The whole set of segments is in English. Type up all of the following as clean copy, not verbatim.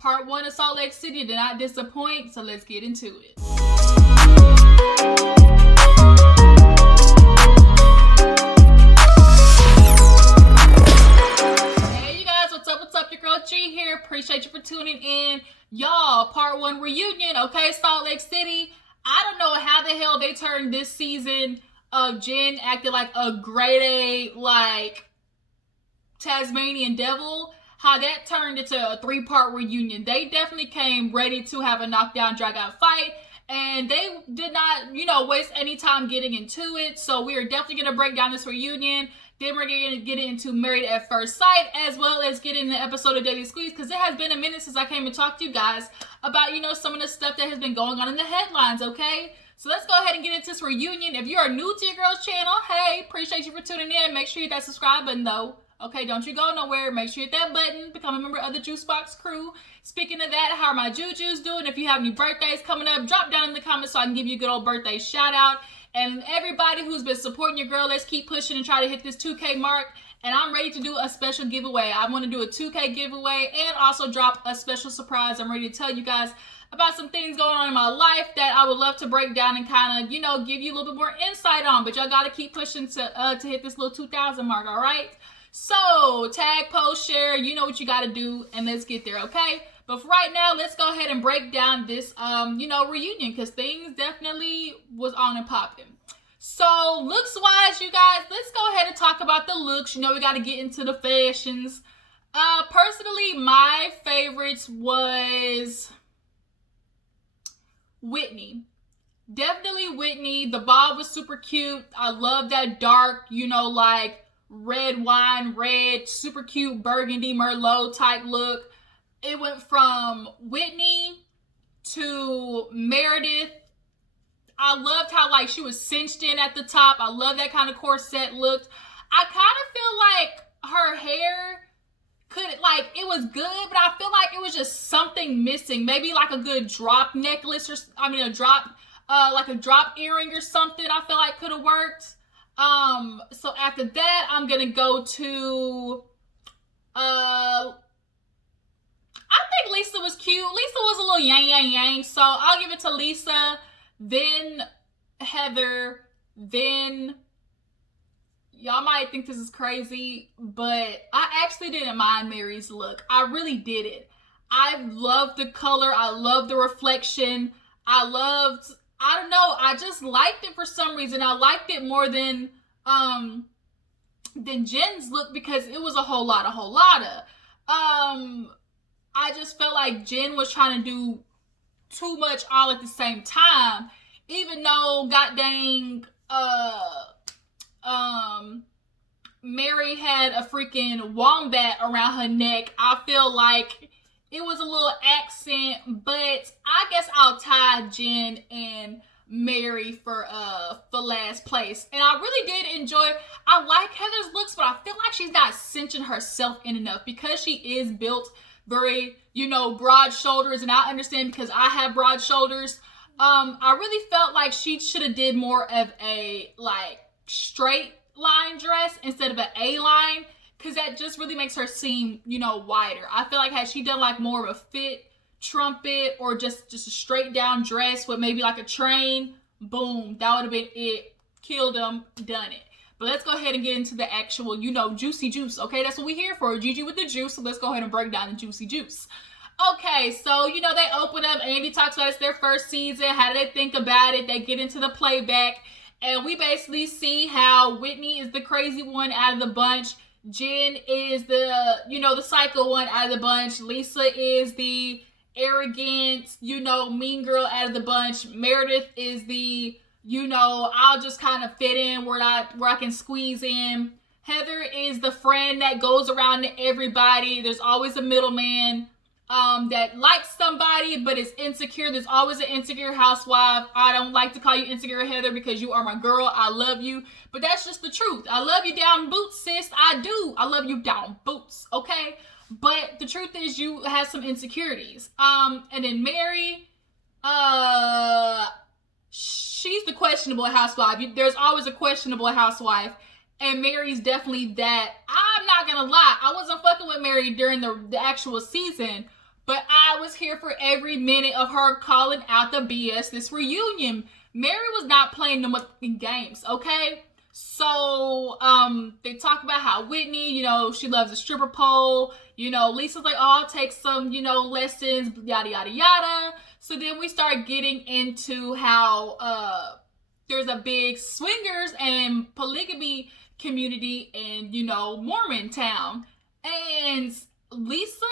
Part 1 of Salt Lake City did not disappoint, so let's get into it. Hey you guys, what's up? Your girl G here. Appreciate you for tuning in. Y'all, Part 1 reunion, okay? Salt Lake City. I don't know how the hell they turned this season of Jen acting like a grade A, like, Tasmanian devil. How that turned into a 3-part reunion. They definitely came ready to have a knockdown, drag-out fight. And they did not, waste any time getting into it. So we are definitely going to break down this reunion. Then we're going to get into Married at First Sight, as well as get in the episode of Daily Squeeze, because it has been a minute since I came and talked to you guys about, some of the stuff that has been going on in the headlines, okay? So let's go ahead and get into this reunion. If you are new to your girl's channel, hey, appreciate you for tuning in. Make sure you hit that subscribe button, though. Okay, don't you go nowhere. Make sure you hit that button. Become a member of the Juice Box crew. Speaking of that, how are my Jujus doing? If you have any birthdays coming up, drop down in the comments so I can give you a good old birthday shout out. And everybody who's been supporting your girl, let's keep pushing and try to hit this 2K mark. And I'm ready to do a special giveaway. I want to do a 2K giveaway and also drop a special surprise. I'm ready to tell you guys about some things going on in my life that I would love to break down and kind of, give you a little bit more insight on. But y'all got to keep pushing to hit this little 2,000 mark, all right? So, tag, post, share, you know what you got to do, and let's get there, okay? But for right now, let's go ahead and break down this, reunion, because things definitely was on and popping. So, looks-wise, you guys, let's go ahead and talk about the looks. We got to get into the fashions. Personally, my favorites was Whitney. Definitely Whitney. The bob was super cute. I love that dark, red wine, super cute burgundy Merlot type look. It went from Whitney to Meredith. I loved how she was cinched in at the top. I love that kind of corset look. I kind of feel like her hair it was good, but I feel like it was just something missing. Maybe like a good drop necklace a drop earring or something I feel like could have worked. So after that, I'm gonna go to, I think Lisa was cute. Lisa was a little yang, so I'll give it to Lisa, then Heather, then, y'all might think this is crazy, but I actually didn't mind Mary's look. I really did it. I loved the color. I loved the reflection. I just liked it for some reason. I liked it more than Jen's look because it was a whole lot of. I just felt like Jen was trying to do too much all at the same time, even though god dang Mary had a freaking wombat around her neck. I feel like it was a little accent, but I guess I'll tie Jen and Mary for last place. And I really did enjoy, I like Heather's looks, but I feel like she's not cinching herself in enough because she is built very, broad shoulders, and I understand because I have broad shoulders. I really felt like she should have did more of a straight line dress instead of an A-line, because that just really makes her seem, wider. I feel like had she done more of a fit trumpet or just a straight down dress with maybe a train, boom, that would have been it. Killed them, done it. But let's go ahead and get into the actual, juicy juice, okay? That's what we're here for, Gigi with the juice, so let's go ahead and break down the juicy juice. Okay, so, they open up, Andy talks about it's their first season, how do they think about it, they get into the playback, and we basically see how Whitney is the crazy one out of the bunch, Jen is the, the psycho one out of the bunch, Lisa is the arrogant, mean girl out of the bunch, Meredith is the, I'll just kind of fit in where I can squeeze in, Heather is the friend that goes around to everybody, there's always a middleman, that likes somebody but is insecure. There's always an insecure housewife. I don't like to call you insecure, Heather, because you are my girl. I love you, but that's just the truth. I love you down boots, sis. I do. I love you down boots, okay? But the truth is you have some insecurities. And then Mary, she's the questionable housewife. There's always a questionable housewife. And Mary's definitely that. I'm not gonna lie, I wasn't fucking with Mary during the actual season, But I was here for every minute of her calling out the BS this reunion. Mary was not playing no fucking games, okay? So, they talk about how Whitney, she loves a stripper pole. Lisa's like, oh, I'll take some, lessons, yada, yada, yada. So then we start getting into how, there's a big swingers and polygamy community in, Mormon town. And Lisa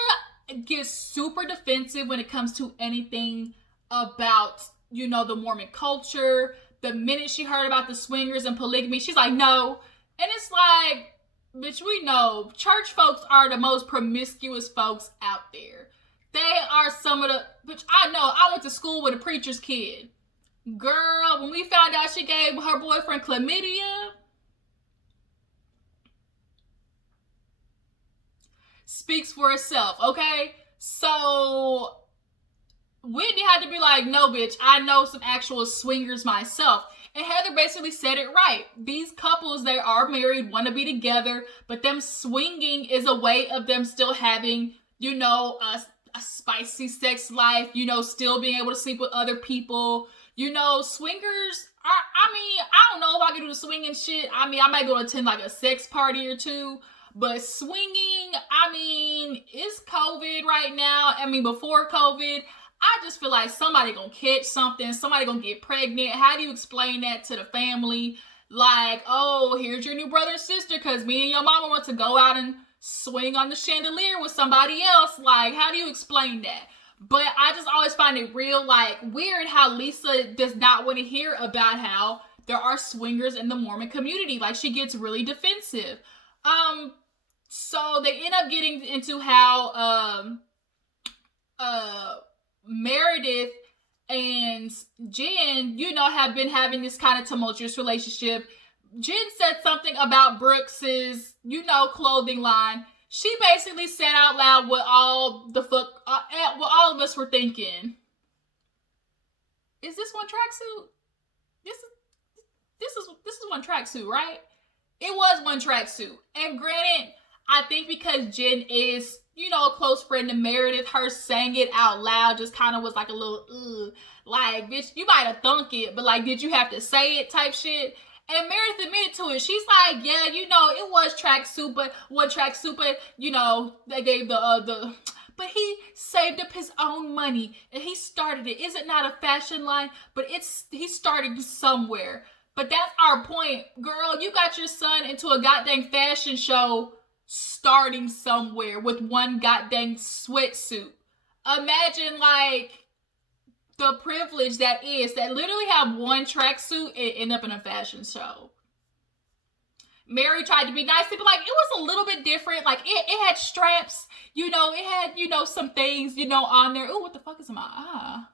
gets super defensive when it comes to anything about, the Mormon culture. The minute she heard about the swingers and polygamy, she's like, no. And it's like, bitch, we know church folks are the most promiscuous folks out there. They are some of the, bitch, I know, I went to school with a preacher's kid. Girl, when we found out she gave her boyfriend chlamydia, speaks for itself, okay? So Whitney had to be like, no, bitch, I know some actual swingers myself. And Heather basically said it right. These couples, they are married, want to be together, but them swinging is a way of them still having, a spicy sex life, still being able to sleep with other people. Swingers are, I don't know if I can do the swinging shit. I might go attend like a sex party or two. But swinging, it's COVID right now. Before COVID, I just feel like somebody gonna catch something, somebody gonna get pregnant. How do you explain that to the family? Like, oh, here's your new brother and sister because me and your mama want to go out and swing on the chandelier with somebody else. Like, how do you explain that? But I just always find it real, weird how Lisa does not want to hear about how there are swingers in the Mormon community. Like, she gets really defensive. So they end up getting into how, Meredith and Jen, have been having this kind of tumultuous relationship. Jen said something about Brooks's, clothing line. She basically said out loud what all of us were thinking. Is this one tracksuit? This is one tracksuit, right? It was one tracksuit. And granted, I think because Jen is, a close friend to Meredith, her saying it out loud just kind of was like a little, like, bitch, you might have thunk it, but like, did you have to say it type shit? And Meredith admitted to it. She's like, yeah, it was tracksuit, but they gave but he saved up his own money and he started it. Is it not a fashion line? But he started somewhere. But that's our point. Girl, you got your son into a goddamn fashion show starting somewhere with one goddamn sweatsuit. Imagine, the privilege that is that literally have one tracksuit and end up in a fashion show. Mary tried to be nice, but it was a little bit different. It had straps, it had, some things, on there. Oh, what the fuck is in my eye?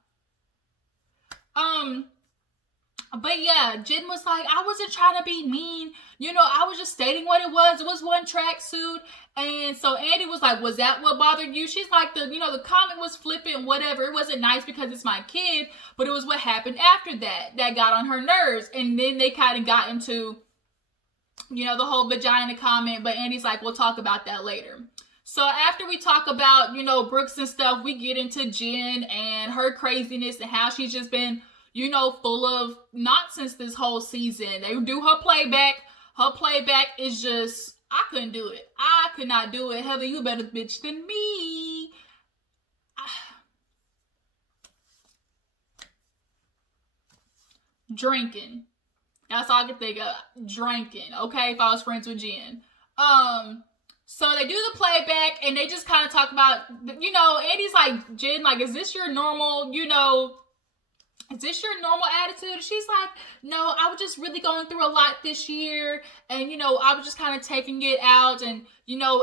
But yeah, Jen was like, I wasn't trying to be mean. I was just stating what it was. It was one tracksuit. And so Andy was like, was that what bothered you? She's like, the comment was flippant, whatever. It wasn't nice because it's my kid, but it was what happened after that got on her nerves. And then they kind of got into, the whole vagina comment, but Andy's like, we'll talk about that later. So after we talk about, Brooks and stuff, we get into Jen and her craziness and how she's just been, full of nonsense this whole season. They do her playback. Her playback is just, I couldn't do it. I could not do it. Heather, you a better bitch than me. Drinking. That's all I could think of. Drinking. Okay, if I was friends with Jen. So they do the playback and they just kind of talk about, Andy's like, Jen, is this your normal, is this your normal attitude? She's like, no, I was just really going through a lot this year. And, I was just kind of taking it out and,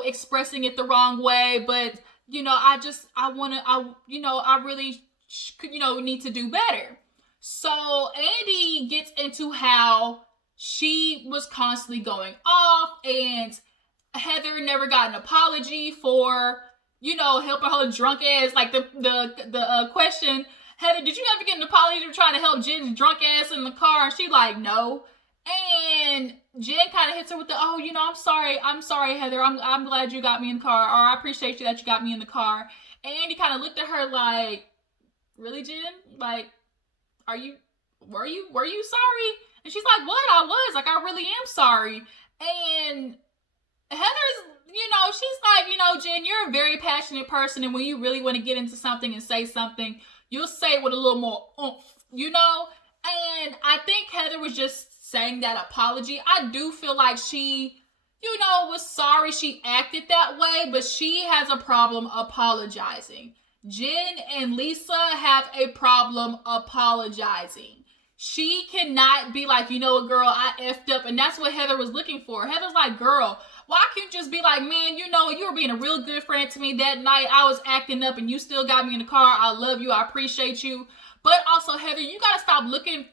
expressing it the wrong way. But, I really, need to do better. So Andy gets into how she was constantly going off and Heather never got an apology for, helping her drunk ass. The question, Heather, did you ever get an apology for trying to help Jen's drunk ass in the car? And she like, no. And Jen kind of hits her with the, I'm sorry, Heather. I'm glad you got me in the car. Or I appreciate you that you got me in the car. And Andy kind of looked at her like, really, Jen? Like, were you sorry? And she's like, what? I was. Like, I really am sorry. And Heather's, she's like, Jen, you're a very passionate person. And when you really want to get into something and say something, you'll say it with a little more oomph, And I think Heather was just saying that apology. I do feel like she, was sorry she acted that way, but she has a problem apologizing. Jen and Lisa have a problem apologizing. She cannot be like, girl, I effed up. And that's what Heather was looking for. Heather's like, girl, why can't you just be like, man, you were being a real good friend to me that night. I was acting up and you still got me in the car. I love you. I appreciate you. But also, Heather, you got to stop looking,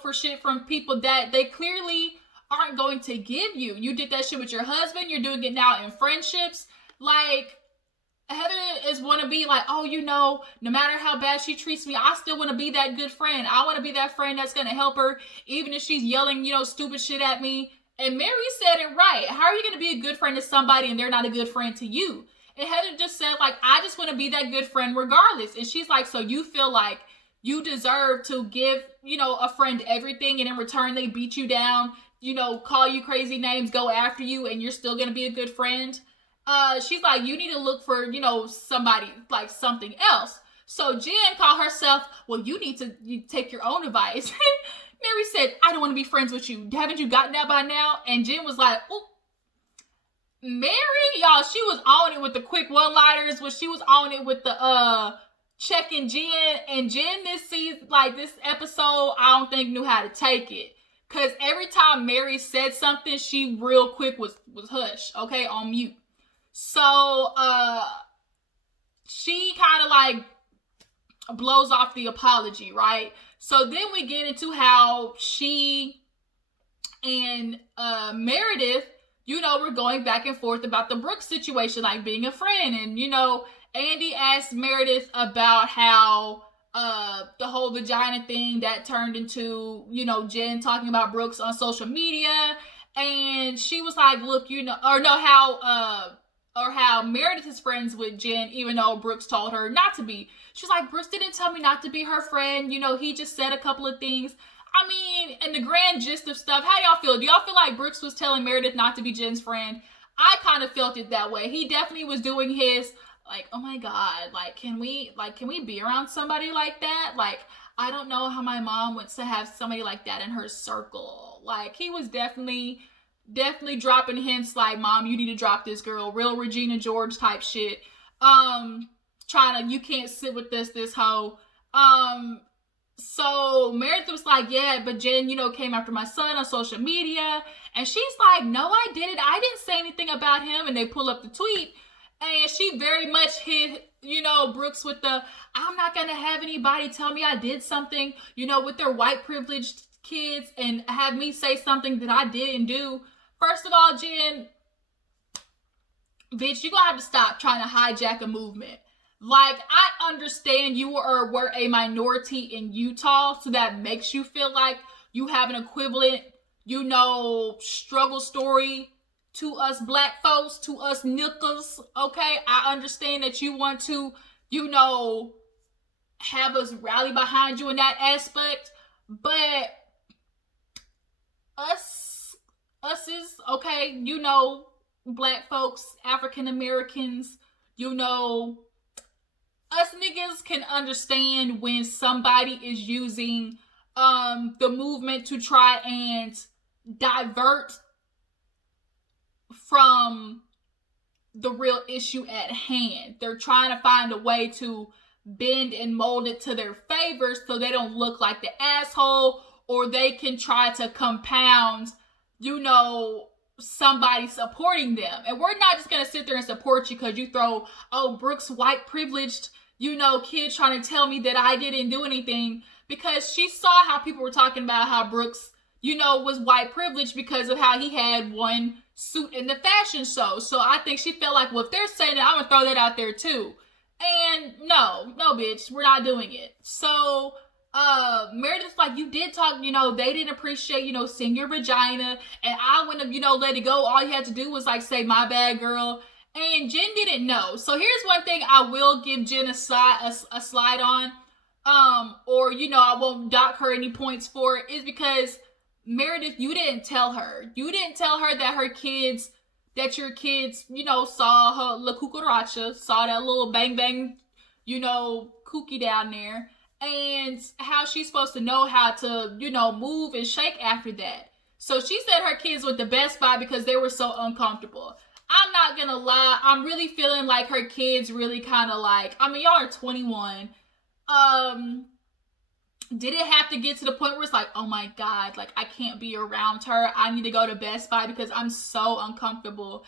for shit from people that they clearly aren't going to give you. You did that shit with your husband. You're doing it now in friendships. Like, Heather is want to be like, oh, no matter how bad she treats me, I still want to be that good friend. I want to be that friend that's going to help her, even if she's yelling, stupid shit at me. And Mary said it right. How are you going to be a good friend to somebody and they're not a good friend to you? And Heather just said, like, I just want to be that good friend regardless. And she's like, so you feel like you deserve to give, a friend everything, and in return they beat you down, call you crazy names, go after you, and you're still going to be a good friend? She's like, you need to look for, somebody, like something else. So Jen called herself, well, you need to take your own advice. Mary said, I don't want to be friends with you. Haven't you gotten that by now? And Jen was like, oh, Mary, y'all, she was on it with the quick one-liners, when she was on it with the, checking Jen. And Jen this season, like this episode, I don't think knew how to take it. Cause every time Mary said something, she real quick was hush, okay, on mute. So, she kind of like blows off the apology, right? So then we get into how she and Meredith, were going back and forth about the Brooke situation, like being a friend. And, Andy asked Meredith about how the whole vagina thing that turned into, Jen talking about Brooks on social media. And she was like, look, how Meredith is friends with Jen, even though Brooks told her not to be. She's like, Brooks didn't tell me not to be her friend. He just said a couple of things. I mean, in the grand gist of stuff, how y'all feel? Do y'all feel like Brooks was telling Meredith not to be Jen's friend? I kind of felt it that way. He definitely was doing his, like, oh my God, can we be around somebody like that? Like, I don't know how my mom wants to have somebody like that in her circle. Like, he was definitely dropping hints like, Mom, you need to drop this girl. Real Regina George type shit. You can't sit with this hoe. So Meredith was like, yeah, but Jen, came after my son on social media. And she's like, no, I didn't. I didn't say anything about him. And they pull up the tweet. And she very much hit, Brooks with the, I'm not going to have anybody tell me I did something, with their white privileged kids and have me say something that I didn't do. First of all, Jen, bitch, you're going to have to stop trying to hijack a movement. Like, I understand you were a minority in Utah, so that makes you feel like you have an equivalent, struggle story to us black folks, to us niggas, okay? I understand that you want to, have us rally behind you in that aspect, but us is, okay, black folks, African Americans, us niggas can understand when somebody is using the movement to try and divert from the real issue at hand. They're trying to find a way to bend and mold it to their favor so they don't look like the asshole, or they can try to compound, somebody supporting them. And we're not just going to sit there and support you because you throw, Brooks white privileged, kid trying to tell me that I didn't do anything, because she saw how people were talking about how Brooks, was white privileged because of how he had one suit in the fashion show. So I think she felt like, well, if they're saying it, I'm gonna throw that out there too. And no, bitch, we're not doing it. So Meredith's like, you did talk, they didn't appreciate, seeing your vagina, and I wouldn't have, let it go. All you had to do was like say, my bad, girl. And Jen didn't know. So here's one thing I will give Jen a slide on, or I won't dock her any points for, is because Meredith, you didn't tell her. You didn't tell her that your kids, saw her La Cucaracha, saw that little bang bang, kooky down there, and how she's supposed to know how to, move and shake after that. So she said her kids went to Best Buy because they were so uncomfortable. I'm not gonna lie, I'm really feeling like her kids really kind of like, y'all are 21. Did it have to get to the point where it's like, oh my God, like I can't be around her. I need to go to Best Buy because I'm so uncomfortable.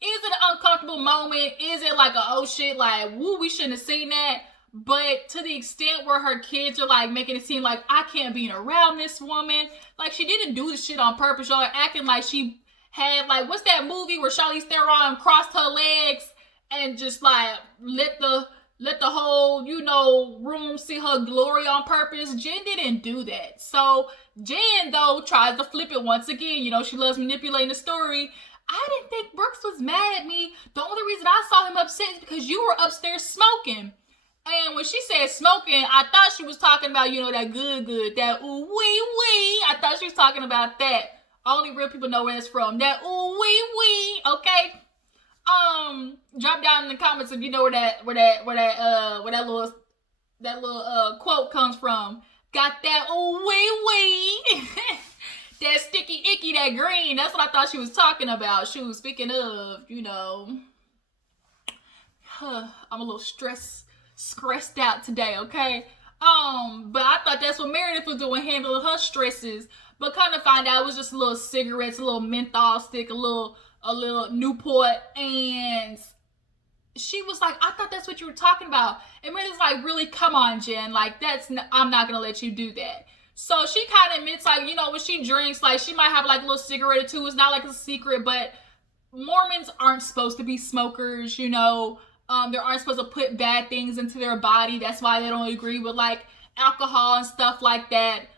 Is it an uncomfortable moment? Is it like oh shit, like, woo, we shouldn't have seen that? But to the extent where her kids are like making it seem like I can't be around this woman. Like she didn't do the shit on purpose. Y'all are acting like she had like, what's that movie where Charlize Theron crossed her legs and just like let the whole, room see her glory on purpose? Jen didn't do that. So Jen, though, tries to flip it once again. She loves manipulating the story. I didn't think Brooks was mad at me. The only reason I saw him upset is because you were upstairs smoking. And when she said smoking, I thought she was talking about, that good, that ooh wee wee. I thought she was talking about that. Only real people know where it's from. That ooh wee wee, okay? Drop down in the comments if you know where that little quote comes from. Got that ooh wee wee. That sticky icky, that green. That's what I thought she was talking about. She was speaking of, I'm a little stressed out today, okay? But I thought that's what Meredith was doing, handling her stresses. But kind of find out it was just a little cigarettes, a little menthol stick, a little Newport, and she was like, I thought that's what you were talking about. And Meredith's like, really, come on, Jen, like I'm not gonna let you do that. So she kind of admits, like, when she drinks, like she might have like a little cigarette or two. It's not like a secret, but Mormons aren't supposed to be smokers, they aren't supposed to put bad things into their body. That's why they don't agree with like alcohol and stuff like that.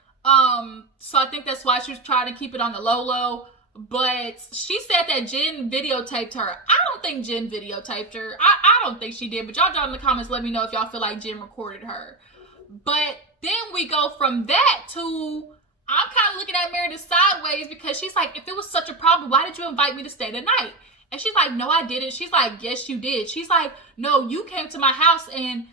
So I think that's why she was trying to keep it on the low. But she said that Jen videotaped her. I don't think Jen videotaped her. I don't think she did. But y'all drop in the comments, let me know if y'all feel like Jen recorded her. But then we go from that to, I'm kind of looking at Meredith sideways because she's like, if it was such a problem, why did you invite me to stay the night? And she's like, no, I didn't. She's like, yes, you did. She's like, no, you came to my house and,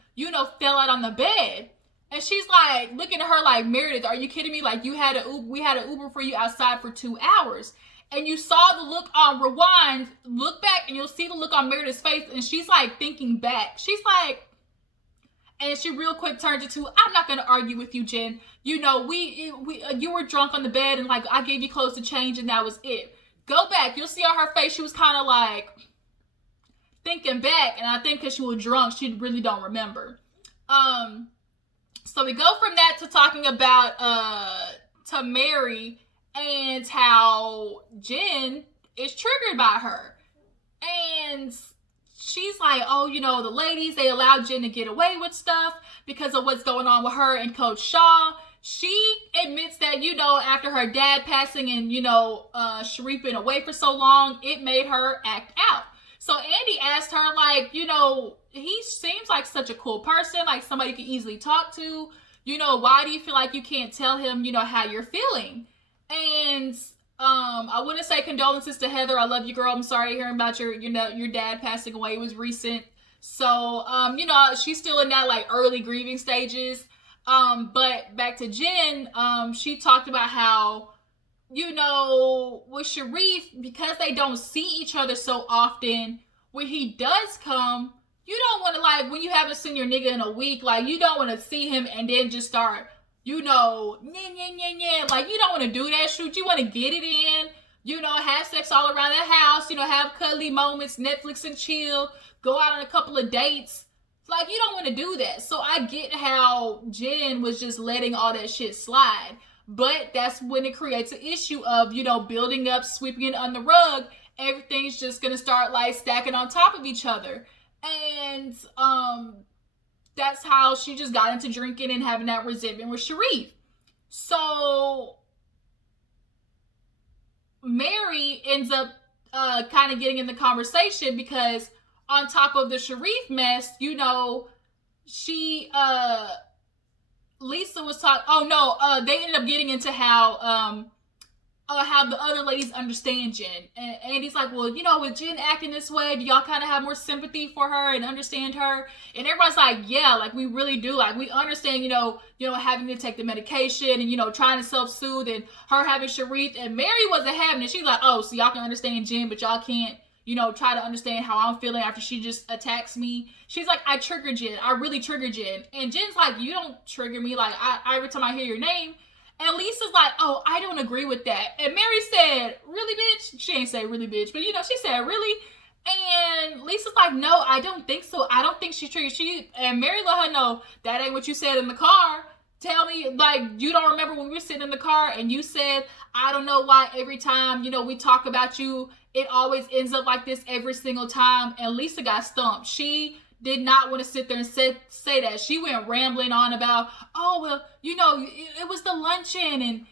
fell out on the bed. And she's like, looking at her like, Meredith, are you kidding me? Like, we had an Uber for you outside for 2 hours. And you saw the look on rewind, look back, and you'll see the look on Meredith's face. And she's like thinking back. She's like, and she real quick turns it to, I'm not going to argue with you, Jen. You were drunk on the bed and like, I gave you clothes to change and that was it. Go back. You'll see on her face, she was kind of like thinking back. And I think because she was drunk, she really don't remember. So we go from that to talking about to Mary and how Jen is triggered by her. And she's like, oh, the ladies, they allowed Jen to get away with stuff because of what's going on with her and Coach Shaw. She admits that, after her dad passing and, Sharif been away for so long, it made her act out. So Andy asked her, like, he seems like such a cool person, like somebody you could easily talk to. Why do you feel like you can't tell him, how you're feeling? And I wouldn't say condolences to Heather. I love you, girl. I'm sorry hearing about your dad passing away. It was recent. So, she's still in that like early grieving stages. But back to Jen, she talked about how, with Sharif, because they don't see each other so often, when he does come, you don't want to, like, when you haven't seen your nigga in a week, like, you don't want to see him and then just start, like, you don't want to do that. Shoot, you want to get it in, have sex all around the house, have cuddly moments, Netflix and chill, go out on a couple of dates. Like, you don't want to do that. So I get how Jen was just letting all that shit slide. But that's when it creates an issue of, building up, sweeping it on the rug. Everything's just going to start, like, stacking on top of each other. And that's how she just got into drinking and having that resentment with Sharif. So Mary ends up kind of getting in the conversation because on top of the Sharif mess, you know, she Lisa was talking. Oh no, they ended up getting into how the other ladies understand Jen. And Andy's like, well, you know, with Jen acting this way, do y'all kind of have more sympathy for her and understand her? And everybody's like, yeah, like we really do. Like we understand, having to take the medication and, trying to self-soothe and her having Sharif. And Mary wasn't having it. She's like, oh, so y'all can understand Jen, but y'all can't, try to understand how I'm feeling after she just attacks me. She's like, I trigger Jen. I really trigger Jen. And Jen's like, you don't trigger me. Like, every time I hear your name. And Lisa's like, oh, I don't agree with that. And Mary said, really, bitch? She ain't say really, bitch, but she said, really? And Lisa's like, no, I don't think so. I don't think she triggered. And Mary let her know, that ain't what you said in the car. Tell me, like, you don't remember when we were sitting in the car and you said, I don't know why every time, we talk about you, it always ends up like this every single time. And Lisa got stumped. She did not want to sit there and say that. She went rambling on about, oh, well, it was the luncheon and,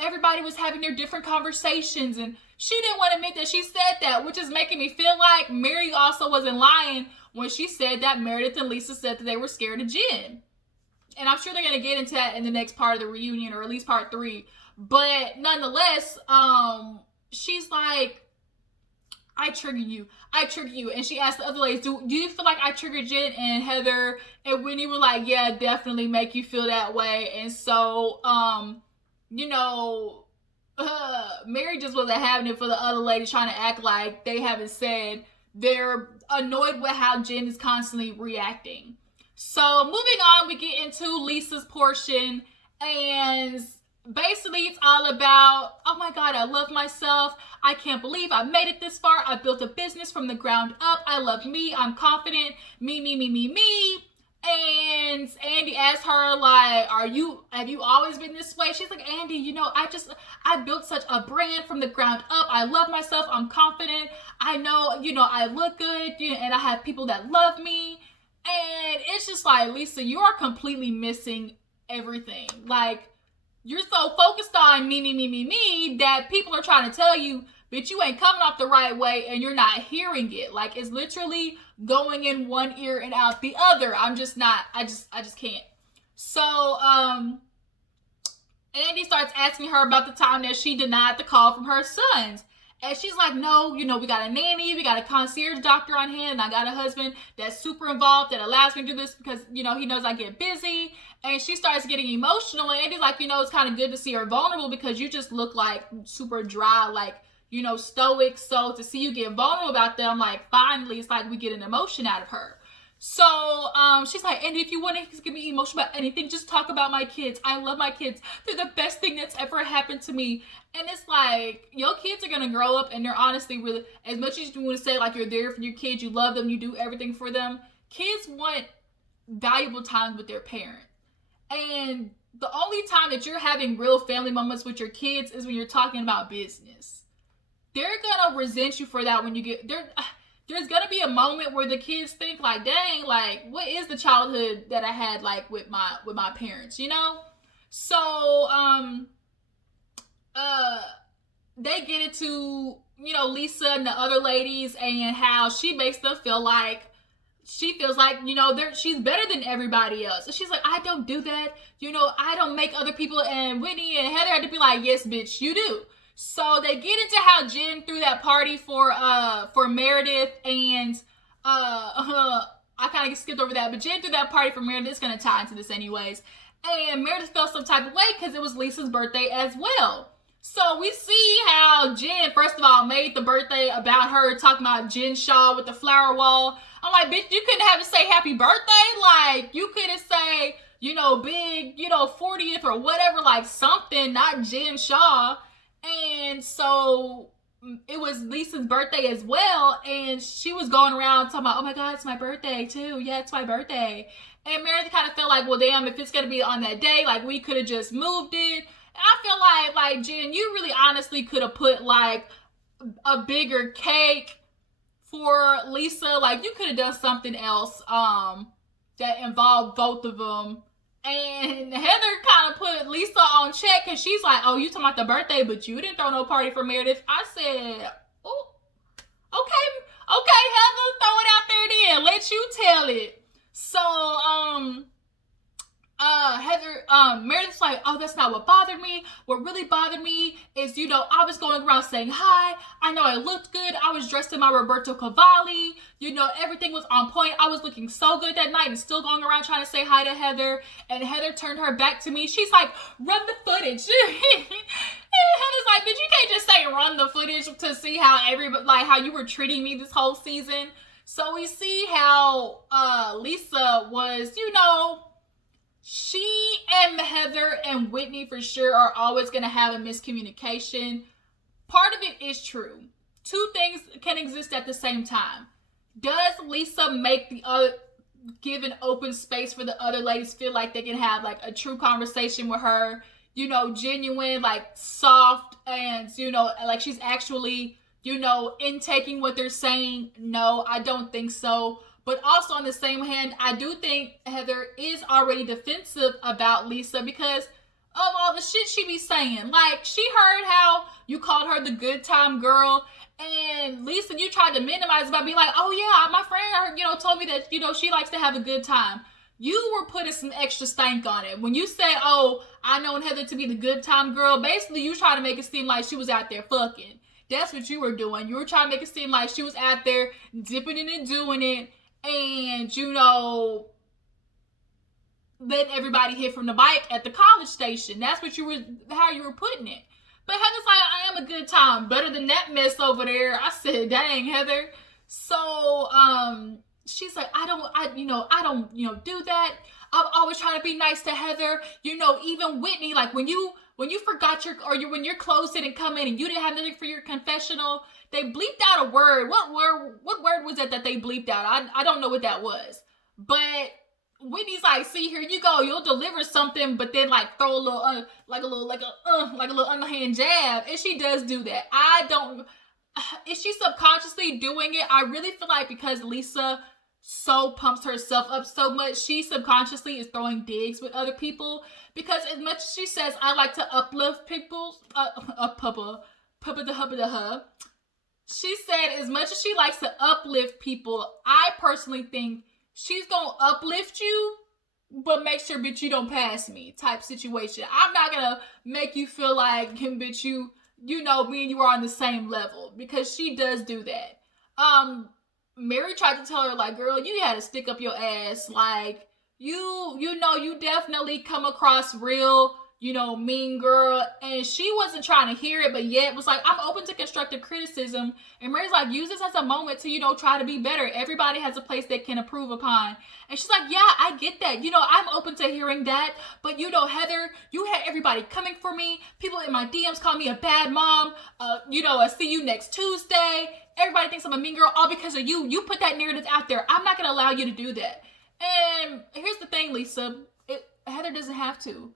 everybody was having their different conversations. And she didn't want to admit that she said that, which is making me feel like Mary also wasn't lying when she said that Meredith and Lisa said that they were scared of Jen. And I'm sure they're going to get into that in the next part of the reunion, or at least part 3. But nonetheless, she's like, I trigger you. And she asked the other ladies, do you feel like I triggered Jen? And Heather and Whitney were like, yeah, definitely make you feel that way. And so, Mary just wasn't having it for the other ladies trying to act like they haven't said. They're annoyed with how Jen is constantly reacting. So moving on, we get into Lisa's portion, and basically it's all about, oh my God, I love myself. I can't believe I made it this far. I built a business from the ground up. I love me. I'm confident. Me. And Andy asked her, like, have you always been this way? She's like, Andy, I built such a brand from the ground up. I love myself. I'm confident. I know, I look good, and I have people that love me. And it's just like, Lisa, you are completely missing everything. Like, you're so focused on me that people are trying to tell you, bitch, you ain't coming off the right way and you're not hearing it. Like, it's literally going in one ear and out the other. I just can't. So, Andy starts asking her about the time that she denied the call from her sons. And she's like, no, we got a nanny, we got a concierge doctor on hand, and I got a husband that's super involved that allows me to do this because, he knows I get busy. And she starts getting emotional, and Andy's like, it's kind of good to see her vulnerable because you just look like super dry, like, stoic. So to see you get vulnerable about them, like, finally, it's like we get an emotion out of her. So, she's like, Andy, if you want to get me emotional about anything, just talk about my kids. I love my kids. They're the best thing that's ever happened to me. And it's like, your kids are going to grow up and they're honestly really, as much as you want to say, like, you're there for your kids, you love them, you do everything for them, kids want valuable time with their parent. And the only time that you're having real family moments with your kids is when you're talking about business. They're going to resent you for that when you get there. There's going to be a moment where the kids think like, dang, like, what is the childhood that I had, like, with my parents, So, they get into, Lisa and the other ladies and how she makes them feel like, she feels like, she's better than everybody else. So she's like, I don't do that. I don't make other people. And Whitney and Heather had to be like, yes, bitch, you do. So they get into how Jen threw that party for Meredith, and I kind of skipped over that, but Jen threw that party for Meredith. It's going to tie into this anyways. And Meredith felt some type of way because it was Lisa's birthday as well. So we see how Jen, first of all, made the birthday about her, talking about Jen Shaw with the flower wall. I'm like, bitch, you couldn't have it say happy birthday? Like, you couldn't say, big, 40th or whatever, like something, not Jen Shaw. And so it was Lisa's birthday as well, and she was going around talking about, oh my God, it's my birthday too. Yeah, it's my birthday. And Meredith kind of felt like, well, damn, if it's going to be on that day, like, we could have just moved it. And I feel like, Jen, you really honestly could have put, like, a bigger cake for Lisa. Like, you could have done something else that involved both of them. And Heather kind of put Lisa on check because she's like, oh, you talking about the birthday, but you didn't throw no party for Meredith. I said, oh, Okay, Heather, throw it out there then. Let you tell it. So, Heather, Meredith's like, oh, that's not what bothered me. What really bothered me is, I was going around saying hi. I know I looked good. I was dressed in my Roberto Cavalli. Everything was on point. I was looking so good that night and still going around trying to say hi to Heather. And Heather turned her back to me. She's like, run the footage. And Heather's like, bitch, you can't just say run the footage to see how how you were treating me this whole season. So we see how Lisa was, she and Heather and Whitney for sure are always going to have a miscommunication. Part of it is true. Two things can exist at the same time. Does Lisa make the other, give an open space for the other ladies feel like they can have like a true conversation with her, genuine, like soft, and, like she's actually, intaking what they're saying? No, I don't think so. But also on the same hand, I do think Heather is already defensive about Lisa because of all the shit she be saying. Like, she heard how you called her the good time girl, and Lisa, you tried to minimize it by being like, oh yeah, my friend, told me that, she likes to have a good time. You were putting some extra stank on it. When you said, oh, I know Heather to be the good time girl, basically you trying to make it seem like she was out there fucking. That's what you were doing. You were trying to make it seem like she was out there dipping in and doing it, and, letting everybody hit from the bike at the college station. That's what how you were putting it. But Heather's like, I am a good time. Better than that mess over there. I said, dang, Heather. So, she's like, I don't do that. I'm always trying to be nice to Heather. Even Whitney, like when you forgot when your clothes didn't come in and you didn't have nothing for your confessional, they bleeped out a word. What word was that they bleeped out? I don't know what that was. But Whitney's like, see, here you go. You'll deliver something, but then like throw a little like a little underhand jab. And she does do that. Is she subconsciously doing it? I really feel like because Lisa so pumps herself up so much, she subconsciously is throwing digs with other people. Because as much as she says, I like to uplift people, she said as much as she likes to uplift people, I personally think she's gonna uplift you, but make sure, bitch, you don't pass me type situation. I'm not gonna make you feel like, bitch, me and you are on the same level, because she does do that. Mary tried to tell her, like, girl, you had to stick up your ass. Like, you definitely come across real, mean girl. And she wasn't trying to hear it, but yet was like, I'm open to constructive criticism. And Mary's like, use this as a moment to, try to be better. Everybody has a place they can improve upon. And she's like, yeah, I get that. I'm open to hearing that. But, Heather, you had everybody coming for me. People in my DMs call me a bad mom. I see you next Tuesday. Everybody thinks I'm a mean girl all because of you. You put that narrative out there. I'm not going to allow you to do that. And here's the thing, Lisa. Heather doesn't have to.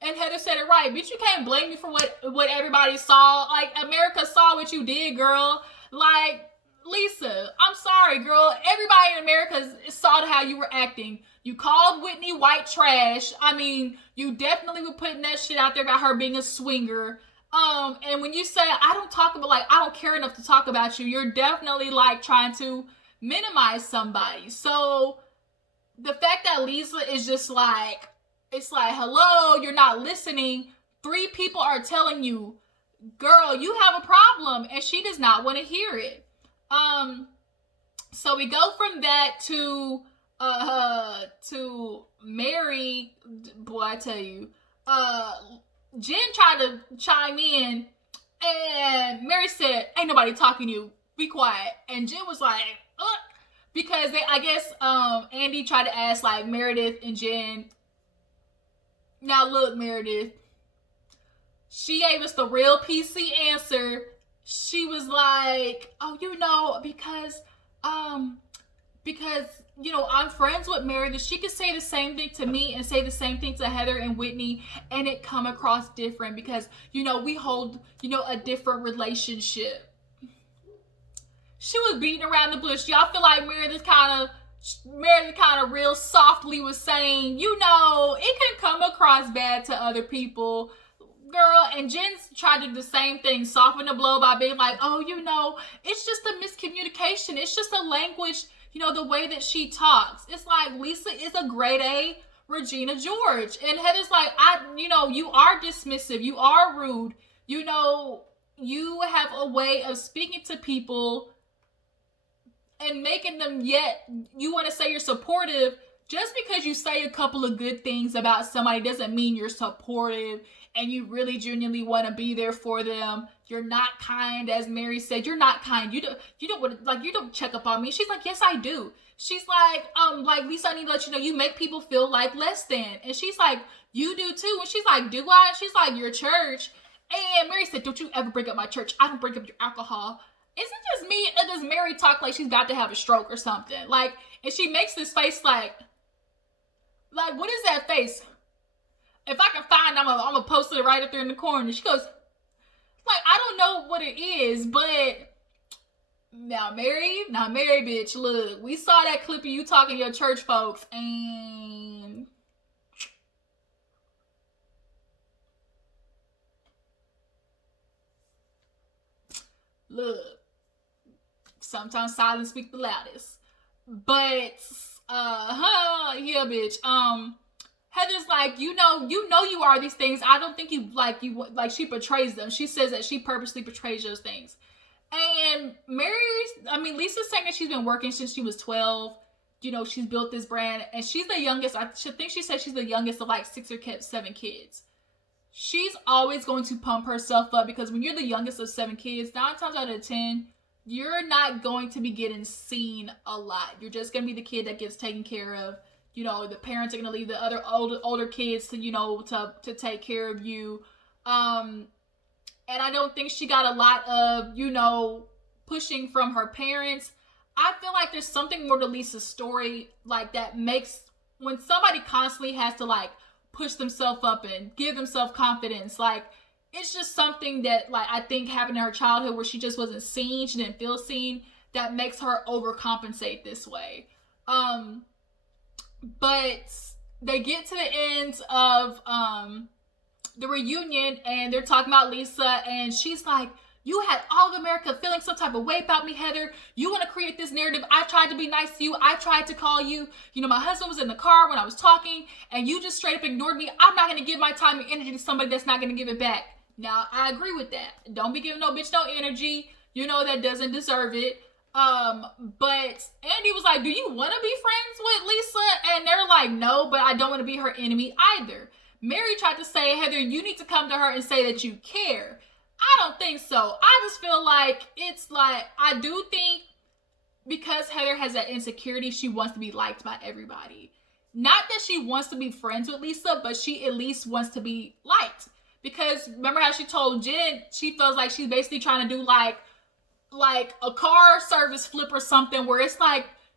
And Heather said it right. Bitch, you can't blame me for what everybody saw. Like, America saw what you did, girl. Like, Lisa, I'm sorry, girl. Everybody in America saw how you were acting. You called Whitney white trash. I mean, you definitely were putting that shit out there about her being a swinger. And when you say, I don't care enough to talk about you, you're definitely, like, trying to minimize somebody. So, the fact that Lisa is just like, it's like, hello, you're not listening. 3 people are telling you, girl, you have a problem, and she does not want to hear it. So we go from that to Mary. Boy, I tell you, Jen tried to chime in, and Mary said, ain't nobody talking to you, be quiet. And Jen was like, because I guess Andy tried to ask, like, Meredith and Jen, now look, Meredith, she gave us the real PC answer. She was like, oh, because I'm friends with Meredith. She could say the same thing to me and say the same thing to Heather and Whitney, and it come across different because, we hold, a different relationship. She was beating around the bush. Y'all feel like Meredith kind of real softly was saying, it can come across bad to other people. girl, and Jen's tried to do the same thing, soften the blow by being like, oh, it's just a miscommunication. It's just a language, the way that she talks. It's like Lisa is a grade A Regina George. And Heather's like, you are dismissive. You are rude. You have a way of speaking to people and making them, yet you want to say you're supportive. Just because you say a couple of good things about somebody doesn't mean you're supportive and you really genuinely want to be there for them. You're not kind, as Mary said. You're not kind. You don't check up on me. She's like, yes, I do. She's like, Lisa, I need to let you know you make people feel like less than. And she's like, you do too. And she's like, do I? She's like, your church. And Mary said, don't you ever bring up my church. I don't bring up your alcohol. Is it just me, or does Mary talk like she's about to have a stroke or something? And she makes this face like, what is that face? If I can find, I'm gonna post it right up there in the corner. She goes, I don't know what it is, but now Mary, bitch, look, we saw that clip of you talking to your church folks, and look, sometimes silence speak the loudest. But yeah, bitch. Heather's like, you know you are these things. I don't think you she portrays them. She says that she purposely portrays those things. And Lisa's saying that she's been working since she was 12. She's built this brand, and she's the youngest. I think she said she's the youngest of 6 or 7 kids. She's always going to pump herself up, because when you're the youngest of 7 kids, 9 times out of 10, you're not going to be getting seen a lot. You're just going to be the kid that gets taken care of. The parents are going to leave the other older kids to take care of you. And I don't think she got a lot of, pushing from her parents. I feel like there's something more to Lisa's story, that makes, when somebody constantly has to, push themselves up and give themselves confidence, it's just something that, I think happened in her childhood where she just wasn't seen, she didn't feel seen, that makes her overcompensate this way. But they get to the end of the reunion, and they're talking about Lisa, and she's like, you had all of America feeling some type of way about me, Heather. You want to create this narrative. I tried to be nice to you. I tried to call you. My husband was in the car when I was talking, and you just straight up ignored me. I'm not going to give my time and energy to somebody that's not going to give it back. Now, I agree with that. Don't be giving no bitch no energy, that doesn't deserve it. But Andy was like, do you want to be friends with Lisa? And they're like, no, but I don't want to be her enemy either. Mary tried to say, Heather, you need to come to her and say that you care. I don't think so. I just feel like I do think because Heather has that insecurity, she wants to be liked by everybody. Not that she wants to be friends with Lisa, but she at least wants to be liked. Because remember how she told Jen, she feels like she's basically trying to do like a car service flip or something, where it's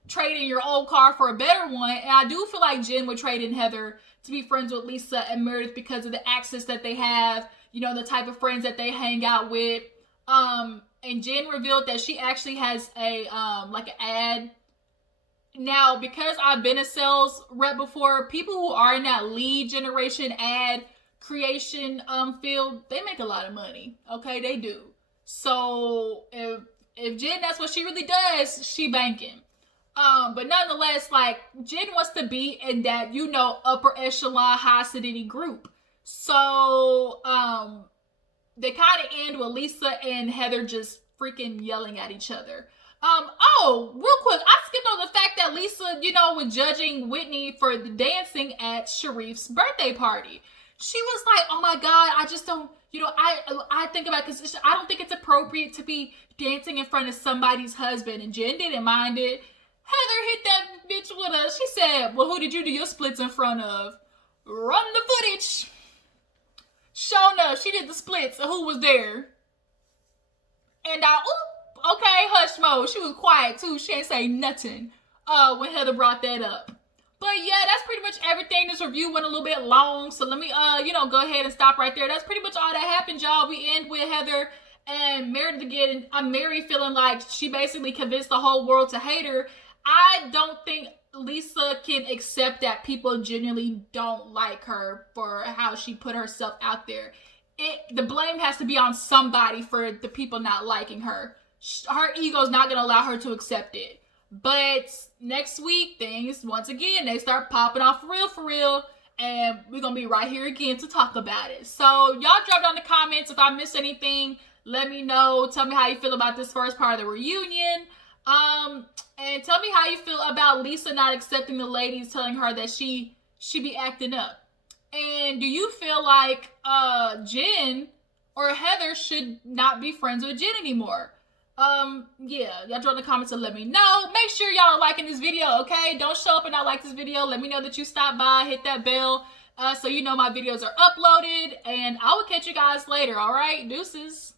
trading your old car for a better one. And I do feel like Jen would trade in Heather to be friends with Lisa and Meredith because of the access that they have, the type of friends that they hang out with. And Jen revealed that she actually has a an ad. Now, because I've been a sales rep before, people who are in that lead generation ad creation field, they make a lot of money. Okay, they do. So if Jen, that's what she really does, she banking. But nonetheless, Jen wants to be in that, upper echelon, high acidity group. So, they kind of end with Lisa and Heather just freaking yelling at each other. Real quick, I skipped over the fact that Lisa, was judging Whitney for the dancing at Sharif's birthday party. She was like, oh my God, I just don't, I think about it because I don't think it's appropriate to be dancing in front of somebody's husband. And Jen didn't mind it. Heather hit that bitch with us. She said, well, who did you do your splits in front of? Run the footage. Sure enough, she did the splits. Who was there? And okay, hush mode. She was quiet too. She ain't say nothing when Heather brought that up. But yeah, that's pretty much everything. This review went a little bit long, so let me go ahead and stop right there. That's pretty much all that happened, y'all. We end with Heather and Meredith again. Mary feeling like she basically convinced the whole world to hate her. I don't think Lisa can accept that people genuinely don't like her for how she put herself out there. the blame has to be on somebody for the people not liking her. Her ego's not gonna allow her to accept it. But next week, things once again they start popping off for real, and we're gonna be right here again to talk about it. So y'all drop down in the comments if I missed anything. Let me know. Tell me how you feel about this first part of the reunion. And tell me how you feel about Lisa not accepting the ladies, telling her that she be acting up. And do you feel like Jen or Heather should not be friends with Jen anymore? Yeah, y'all drop in the comments and let me know. Make sure y'all are liking this video, okay? Don't show up and not like this video. Let me know that you stopped by. Hit that bell so you know my videos are uploaded. And I will catch you guys later, all right? Deuces.